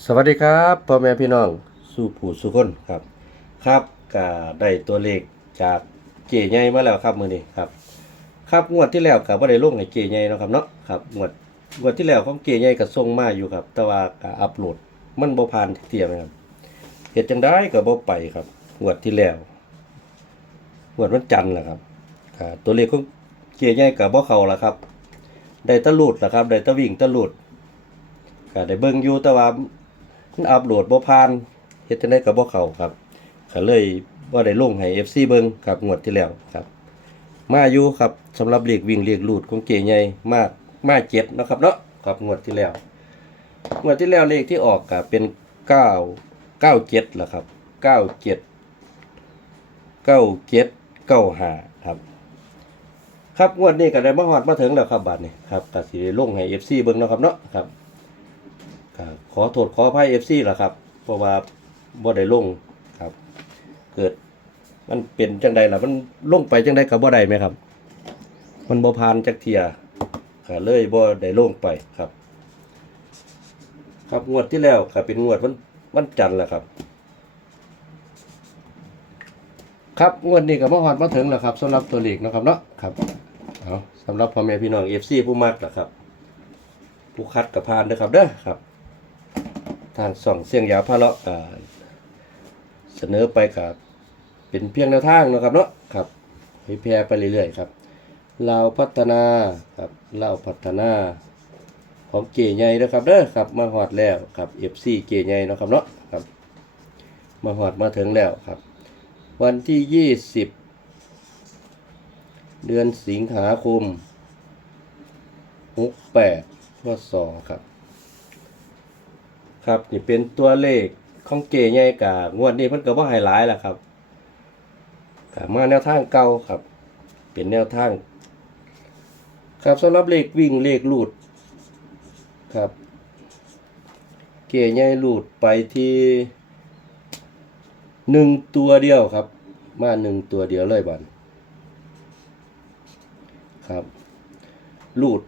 สวัสดีครับพ่อแม่พี่น้องสู่ผู้สุคนครับ ครับก็ได้ตัวเลขจากเจใหญ่มาแล้วครับมือนี้ครับ ครับงวดที่แล้วก็บ่ได้ลงให้เจใหญ่เนาะครับเนาะครับงวดงวดที่แล้วของเจใหญ่ก็ส่งมาอยู่ครับ แต่ว่าก็อัปโหลดมันบ่ผ่านเทียมครับเฮ็ดจังได๋ก็บ่ไปครับงวดที่แล้วงวดวันจันทร์ล่ะครับตัวเลขของเจใหญ่ก็บ่เข้าละครับ ได้ตะลูดละครับ ได้ตะวิ่งตะลูดก็ได้เบิ่งอยู่แต่ว่า มันอัปโหลดบ่ผ่านเฮ็ดจังได๋ก็บ่เข้าครับก็เลยบ่ได้ลงให้ FC เบิ่งครับงวดที่แล้วครับ มาอยู่ครับสำหรับเลขวิ่งเลขลูดของเก๋ใหญ่มากมาเจ็ดเนาะครับเนาะครับงวดที่แล้วงวดที่แล้วเลขที่ออกก็เป็นเก้าเก้าเจ็ดล่ะครับเก้าเจ็ดเก้าเจ็ดเก้าห้าครับ ครับงวดนี้ก็ได้มาฮอดมาถึงแล้วครับบัดนี้ครับก็สิได้ลงให้ FC เบิ่งเนาะครับเนาะครับ ขอโทษขออภัยเอฟซีล่ะครับ เพราะว่าบ่ได้ลงครับ เกิด มันเป็นจังใดล่ะ มันลงไปจังใดก็บ่ได้ไหมครับ มันบ่ผ่านจักเทียก็เลยบ่ได้ลงไปครับ ครับงวดที่แล้วก็เป็นงวดวันวันจันทร์แหละครับ ครับงวดนี้ก็มาฮอดมาถึงแล้วครับสำหรับตัวเลขนะครับเนาะครับเอาสำหรับพ่อแม่พี่น้อง FC ผู้มักล่ะครับ ผู้คัดกับพานเด้อครับเด้อครับ ทางส่องเสียงยาวพาเลาะอ่าเสนอไปกับเป็นเพียงแนวทางนะครับเนาะครับเผยแพร่ไปเรื่อยๆครับเราพัฒนาครับเราพัฒนาของเก๋ใหญ่นะครับเด้อครับมาฮอดแล้วครับ FC เก๋ใหญ่นะครับเนาะครับมาฮอดมาถึงแล้วครับ วันที่ 20 เดือนสิงหาคม68พศครับ ครับนี่เป็นตัวเลขของเกใหญ่กางวดนี้เพิ่นก็บ่ให้หลายล่ะครับก็มาแนวทางเก่าครับ เป็นแนวทาง ครับสำหรับเลขวิ่งเลขลูดครับ เกใหญ่ลูดไปที่หนึ่งตัวเดียวครับ มาหนึ่งตัวเดียวเลยบันครับลูด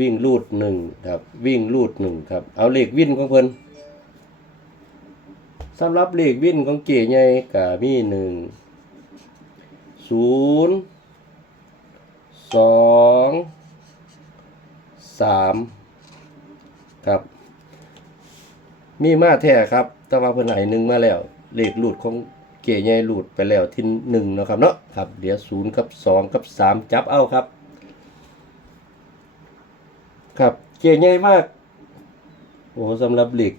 วิ่งลูดหนึ่งครับ วิ่งลูดหนึ่งครับ เอาเลขวิ่นของเพิ่น สำหรับเลขวิ่นของเก๋ใหญ่กะมีหนึ่งศูนย์สองสามครับ มีมาแท้ครับ แต่ว่าเพิ่นให้หนึ่งมาแล้ว เลขลูดของเก๋ใหญ่ลูดไปแล้วที่หนึ่งนะครับเนาะครับเดี๋ยวศูนย์กับสองกับสามจับเอาครับ ครับเก๋ใหญ่มาก โอ้สำหรับเหล็ก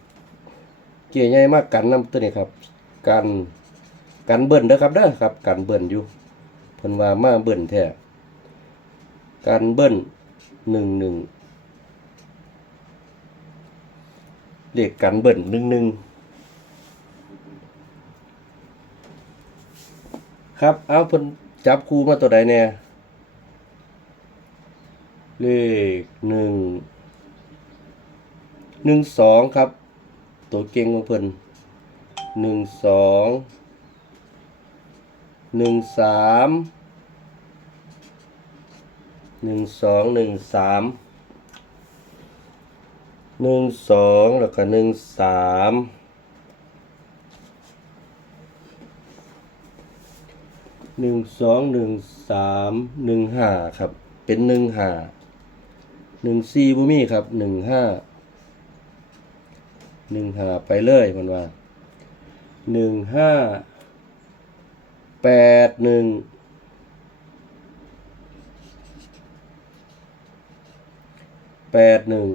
เก๋ใหญ่มากกันน้ำตัวนี้ครับ กันกันเบิ่นเด้อครับเด้อครับกันเบิ่นอยู่เพิ่นว่ามาเบิ่นแท้กันเบิ่นหนึ่งหนึ่งเด็กกันเบิ่นหนึ่งหนึ่งครับเอาเพิ่นจับคูมาตัวใดแน่เลขหนึ่งหนึ่งสองครับ ตัวเก่งของเพิ่นหนึ่งสองหนึ่งสามหนึ่งสองหนึ่งสามหนึ่งสองแล้วก็หนึ่งสามหนึ่งสองหนึ่งสามหนึ่งห้าครับ เป็นหนึ่งห้าหนึ่งสี่บุมีครับหนึ่งห้า หนึ่งหาไปเลยมันว่าหนึ่งห้าแปดหนึ่งแปดหนึ่ง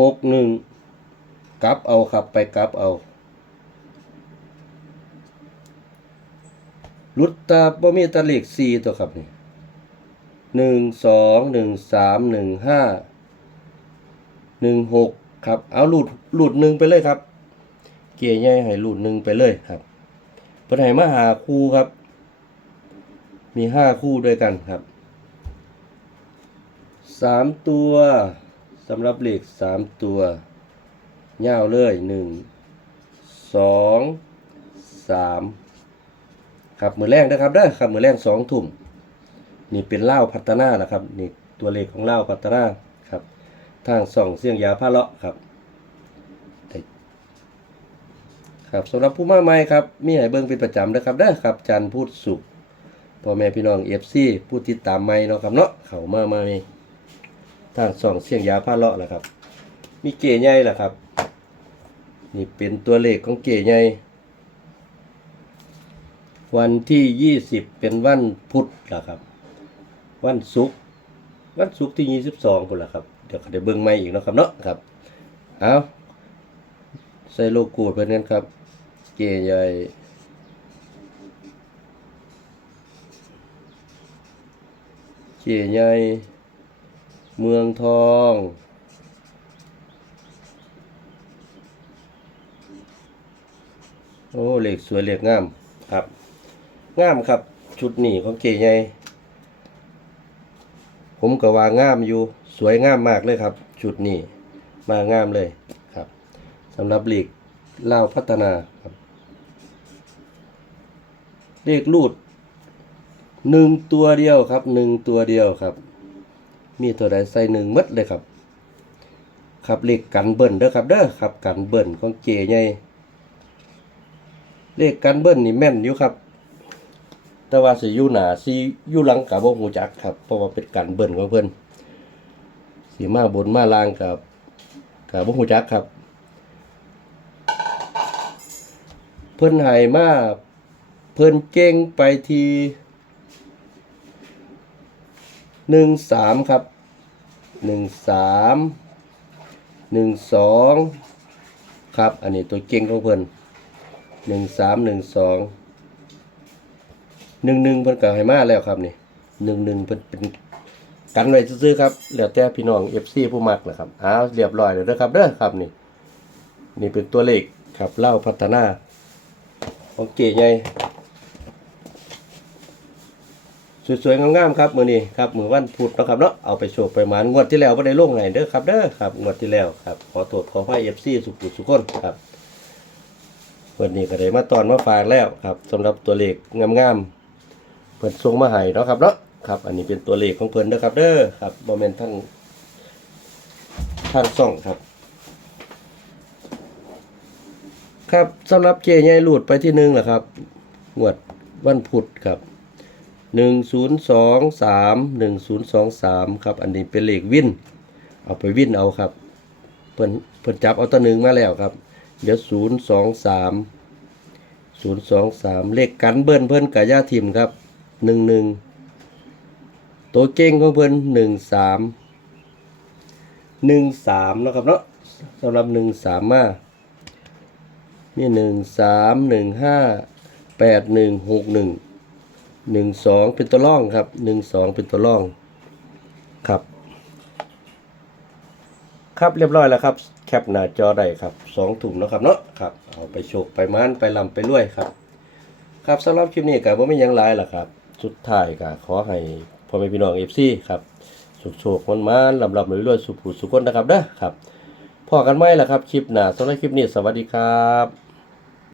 หกหนึ่งกลับเอาครับไปกลับเอาลุตตาบ่มีตะเลขสี่ตัวครับนี่หนึ่งสองหนึ่งสามหนึ่งห้า หนึ่งหกครับ เอาหลุดหลุดหนึ่งไปเลยครับ เกียร์ใหญ่ให้หลุดหนึ่งไปเลยครับเพิ่นให้มาหาคู่ครับ มีห้าคู่ด้วยกันครับสามตัวสำหรับเหลขสามตัวยาวเลยหนึ่งสองสามครับมือแรงนะครับเด้ครับมือแรงสองทุ่มนี่เป็นเล่าพัฒนานะครับนี่ตัวเลขของเล่าพัฒนา ทางส่องเสียงยาพาเลาะครับ ครับสำหรับผู้มาใหม่ครับ มีให้เบิ่งเป็นประจำนะครับเด้ครับ จันทร์พูดสุขพ่อแม่พี่น้อง FC ผู้ติดตามใหม่เนาะครับเนาะเข้ามาใหม่ทางส่องเสียงยาพาเลาะแหละครับ มีเก๋ใหญ่ล่ะครับ นี่เป็นตัวเลขของเก๋ใหญ่วันที่ 20 เป็นวันพุธล่ะครับ วันศุกร์วันศุกร์ที่ 22พุ่นละครับ เดี๋ยวเขาได้เบิ่งใหม่อีกนะครับเนาะครับเอาใส่โลโก้เพิ่อนกันครับเก๋ใหญ่เก๋ใหญ่เมืองทองโอ้เหล็กสวยเหล็กงามครับ งามครับ ชุดนี้ของเก๋ใหญ่ ผมก็ว่างามอยู่สวยงามมากเลยครับ ชุดนี้มางามเลยครับสำหรับลีกเล่าพัฒนาครับเลขรูดหนึ่งตัวเดียวครับหนึ่งตัวเดียวครับ มีตัวใดใส่หนึ่งมัดเลยครับ ครับเลขกันเบิ้ลเด้อครับเด้อครับกันเบิ้ลของเก๋ใหญ่เลขกันเบิ้ลนี่แม่นอยู่ครับ แต่ว่าสิอยู่หน้าสิอยู่หลังกับบ่ฮู้จักครับ เพราะว่าเป็นการเบิ่นของเพิ่นสิมาบนมาล่างกับกับบ่ฮู้จักครับ เพิ่นให้มาเพิ่นเก่งไปที่13ครับ13 12ครับ อันนี้ตัวเก่งของเพิ่น13 12หนึ่ง หนึ่งเพิ่นก็ให้มาแล้วครับนี่หนึ่งหนึ่งเพิ่นเป็นกันไว้ซื่อครับแล้วแต่พี่น้อง FC ผู้มักนะครับอ้าวเรียบร้อยแล้วเด้อครับเด้อครับนี่ นี่เป็นตัวเลขครับเล่าพัฒนาของเก๋ใหญ่สวยๆงามๆครับมือนี้ครับมือวันพุธนะครับเนาะเอาไปโชว์ไปมานงวดที่แล้วบ่ได้ลงให้เด้อครับเด้อครับงวดที่แล้วครับขอโทษขออภัย FC สุขุสุขคนครับวันนี้ก็ได้มาตอนมาฝากแล้วครับสำหรับตัวเลขงามๆ เพิ่นส่งมาให้เนาะครับเนาะครับ อันนี้เป็นตัวเลขของเพิ่นเด้อครับ เด้อครับบ่แม่นทั้งทางซ่องครับ ครับสำหรับเจใหญ่รูดไปที่หนึ่งแหละครับงวดวันพุธครับหนึ่งศูนย์สองสามหนึ่งศูนย์สองสามครับ อันนี้เป็นเลขวินเอาไปวินเอาครับเพิ่นเพิ่นจับเอาตัวหนึ่งมาแล้วครับ เดี๋ยวศูนย์สองสามศูนย์สองสามเลขกันเบิ้นเพิ่นกับย่าทิมครับ หนึ่งหนึ่งตัวเก่งของเพิ่อนหนึ่งสามหนึ่งสามนะครับเนาะสำหรับหนึ่งสามมามีหนึ่งสามหนึ่งห้าแปดหนึ่งหกหนึ่งหนึ่งสองเป็นตัวร่องครับหนึ่งสองเป็นตัวร่องครับ ครับเรียบร้อยแล้วครับ แคปหน้าจอได้ครับสองถุงนะครับเนาะครับเอาไปโชกไปม้านไปลำไปรวยครับ ครับสำหรับคลิปนี้ก็บ่มีหยังหลายล่ะครับ สุดท้ายก็ขอให้พ่อแม่พี่น้องเอฟซีครับสุขโชคมันมานลำลำรวยๆสุขผูสุขคนนะครับเด้อครับพอกันไหมล่ะครับ คลิปหน้าสำหรับคลิปนี้สวัสดีครับ